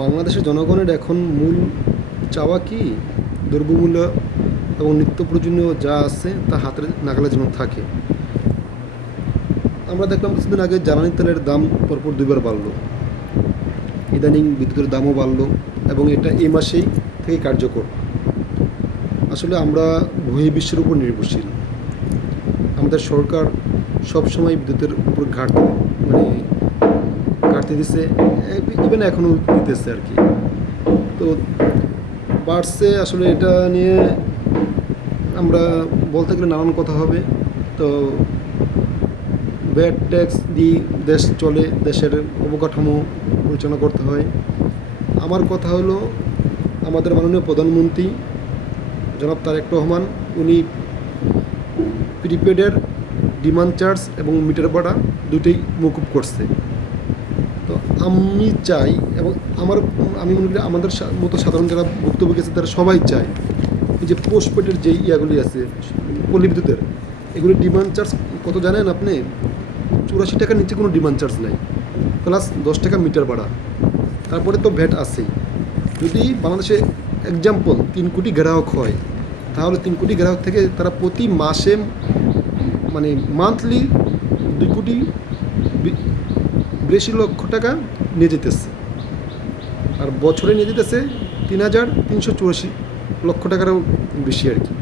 বাংলাদেশের জনগণের এখন মূল চাওয়া কি? দ্রব্যমূল্য এবং নিত্য প্রয়োজনীয় যা আছে তা হাতের নাগালে যেন থাকে। আমরা দেখলাম কিছুদিন আগে জ্বালানি তেলের দাম পরপর দুইবার বাড়লো, ইদানিং বিদ্যুতের দামও বাড়লো এবং এটা এই মাসেই থেকে কার্যকর। আসলে আমরা বহির্বিশ্বের উপর নির্ভরশীল। আমাদের সরকার সবসময় বিদ্যুতের উপর ঘাটতি দিচ্ছে, ইভেন এখনও দিতেছে আর কি। তো বাড়ছে, আসলে এটা নিয়ে আমরা বলতে গেলে নানান কথা হবে। তো ভ্যাট ট্যাক্স দিয়ে দেশ চলে, দেশের অবকাঠামো পরিচালনা করতে হয়। আমার কথা হলো, আমাদের মাননীয় প্রধানমন্ত্রী জনাব তারেক রহমান, উনি প্রিপেডের ডিমান্ড চার্জ এবং মিটার ভাড়া দুটোই মকুব করছে। তো আমি চাই, এবং আমি মনে করি আমাদের মতো সাধারণ যারা বক্তব্য গেছে তারা সবাই চায়, এই যে পোস্টপেডের যেই ইয়াগুলি আছে পল্লী বিদ্যুতের, এগুলির ডিমান্ড চার্জ কত জানেন আপনি? 84 টাকার নিচে কোনো ডিমান্ড চার্জ নেই, প্লাস 10 টাকা মিটার ভাড়া, তারপরে তো ভ্যাট আছেই। যদি বাংলাদেশে এক্সাম্পল 3 কোটি গ্রাহক হয়, তাহলে 3 কোটি গ্রাহক থেকে তারা প্রতি মাসে মানে মান্থলি 2 কোটি 82 লক্ষ টাকা নিয়ে যেতেছে, আর বছরে নিয়ে যেতেছে 3,384 লক্ষ টাকারও বেশি আর কি।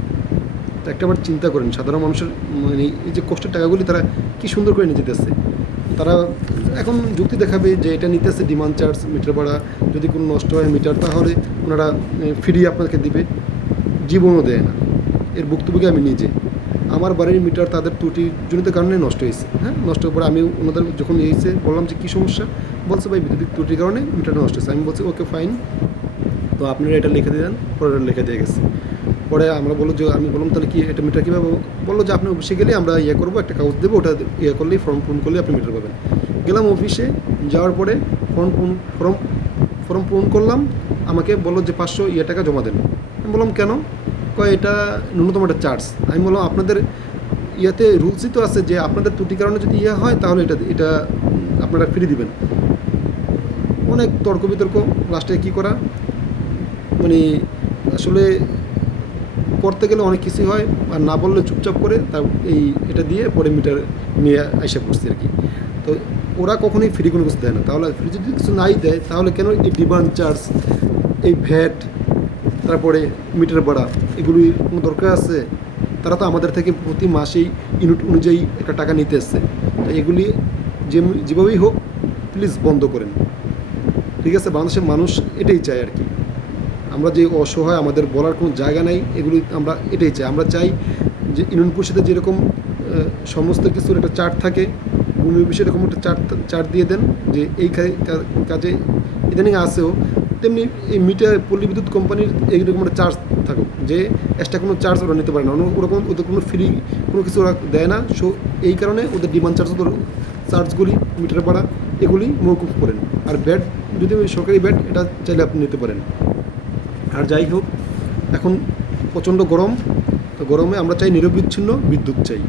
তো একটাবার চিন্তা করেন, সাধারণ মানুষের মানে এই যে কষ্টের টাকাগুলি তারা কী সুন্দর করে নিয়ে যেতেছে। তারা এখন যুক্তি দেখাবে যে এটা নিতেছে ডিমান্ড চার্জ, মিটার ভাড়া, যদি কোনো নষ্ট হয় মিটার তাহলে ওনারা ফ্রি আপনাকে দিবে। জীবনও দেয় না। এর ভুক্তভোগী আমি নিজে। আমার বাড়ির মিটার তাদের ত্রুটিজনিত কারণে নষ্ট হয়েছে। হ্যাঁ, নষ্ট হওয়ার পরে আমি ওনাদের যখন এসে বললাম যে কী সমস্যা, বলছে ভাই বিদ্যুৎ ত্রুটির কারণে মিটারটা নষ্ট হয়েছে। আমি বলছি ওকে ফাইন, তো আপনারা এটা লিখে দিয়ে দেন। পরে এটা লিখে দিয়ে গেছে। পরে আমরা বললো যে, আমি বললাম তাহলে কি এটা মিটার কীভাবে? বললো যে আপনি অফিসে গেলে আমরা করবো, একটা কাগজ দেবো, ওটা করলেই ফর্ম পূরণ করলে আপনি মিটার পাবেন। গেলাম অফিসে, যাওয়ার পরে ফর্ম পূরণ করলাম। আমাকে বললো যে 500 টাকা জমা দেন। আমি বললাম কেন? কয় এটা ন্যূনতম একটা চার্জ। আমি বললাম আপনাদের রুলসই তো আছে যে আপনাদের ত্রুটির কারণে যদি হয় তাহলে এটা আপনারা ফ্রি দিবেন। অনেক তর্ক বিতর্ক, লাস্টে কী করা মানে আসলে করতে গেলে অনেক কিছুই হয়, আর না বললে চুপচাপ করে এটা দিয়ে পরে মিটার নিয়ে আইসা পড়ছি আর কি। তো ওরা কখনোই ফ্রি কোনো কিছু দেয় না। তাহলে ফ্রি যদি কিছু নাই দেয় তাহলে কেন এই ডিমান্ড চার্জ, এই ভ্যাট, তারপরে মিটার ভাড়া, এগুলির কোনো দরকার আছে? তারা তো আমাদের থেকে প্রতি মাসেই ইউনিট অনুযায়ী একটা টাকা নিতে এসছে। তো এগুলি যেভাবেই হোক প্লিজ বন্ধ করেন, ঠিক আছে? বাংলাদেশের মানুষ এটাই চায় আর কি। আমরা যে অসহায়, আমাদের বলার কোনো জায়গা নেই, এগুলি আমরা এটাই চাই। আমরা চাই যে ইউনিয়ন পরিষদে যেরকম সমস্ত কিছুর একটা চার্ট থাকে, ভূমি বিষয়ে এরকম একটা চার্ট দিয়ে দেন যে এই কাজে ইদানিং আসেও, তেমনি এই পল্লী বিদ্যুৎ কোম্পানির এইরকম একটা চার্জ থাকুক যে এক্সট্রা কোনো চার্জ ওরা নিতে পারে না, ওরকম ওদের কোনো ফ্রি কোনো কিছু ওরা দেয় না। সো এই কারণে ওদের ডিমান্ড চার্জগুলি, মিটার ভাড়া, এগুলি মওকুফ করেন। আর ব্যাট যদি ওই সরকারি ব্যাট, এটা চাইলে আপনি নিতে পারেন। আর যাই হোক, এখন প্রচণ্ড গরম, তো গরমে আমরা চাই নিরবিচ্ছিন্ন বিদ্যুৎ চাই।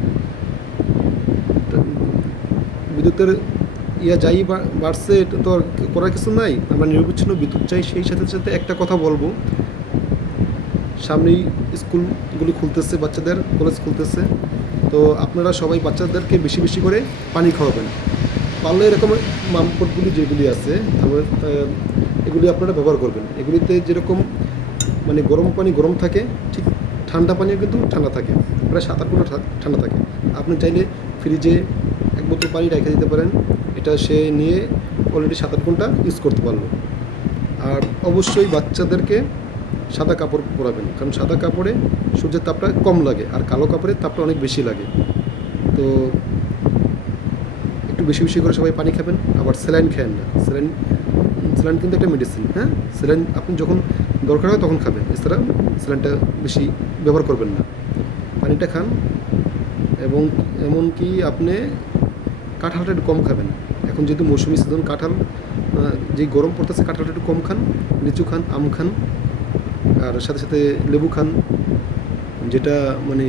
বিদ্যুতের যাই বাড়ছে, এটা তো আর করার কিছু নাই, আমরা নিরবিচ্ছিন্ন বিদ্যুৎ চাই। সেই সাথে সাথে একটা কথা বলবো, সামনেই স্কুলগুলি খুলতেছে, বাচ্চাদের কলেজ খুলতেছে। তো আপনারা সবাই বাচ্চাদেরকে বেশি বেশি করে পানি খাওয়াবেন। পারলে এরকম মামপটগুলি যেগুলি আছে তারপরে এগুলি আপনারা ব্যবহার করবেন। এগুলিতে যেরকম মানে গরম পানি গরম থাকে, ঠিক ঠান্ডা পানিও কিন্তু ঠান্ডা থাকে, প্রায় 7-8 ঘন্টা ঠান্ডা থাকে। আপনি চাইলে ফ্রিজে 1 বোতল পানি রেখে দিতে পারেন, এটা সে নিয়ে অলরেডি 7-8 ঘন্টা ইউজ করতে পারলো। আর অবশ্যই বাচ্চাদেরকে সাদা কাপড় পরাবেন, কারণ সাদা কাপড়ে সূর্যের তাপটা কম লাগে, আর কালো কাপড়ে তাপটা অনেক বেশি লাগে। তো একটু বেশি বেশি করে সবাই পানি খাবেন। আবার স্যালাইন খাবেন না। স্যালাইন কিন্তু একটা মেডিসিন। হ্যাঁ, স্যালাইন আপনি যখন দরকার হয় তখন খাবেন, এছাড়া স্যালাইনটা বেশি ব্যবহার করবেন না। পানিটা খান, এবং এমনকি আপনি কাঁঠালটা একটু কম খাবেন। এখন যেহেতু মৌসুমি সিজন, কাঁঠাল যে গরম পড়তেছে, কাঁঠালটা একটু কম খান, লিচু খান, আম খান, আর সাথে সাথে লেবু খান, যেটা মানে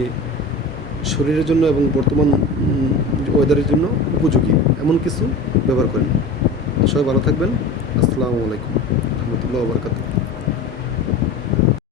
শরীরের জন্য এবং বর্তমান ওয়েদারের জন্য উপযোগী এমন কিছু ব্যবহার করেন। সবাই ভালো থাকবেন। আসসালামু আলাইকুম রহমতুল্লাহ বরকাত।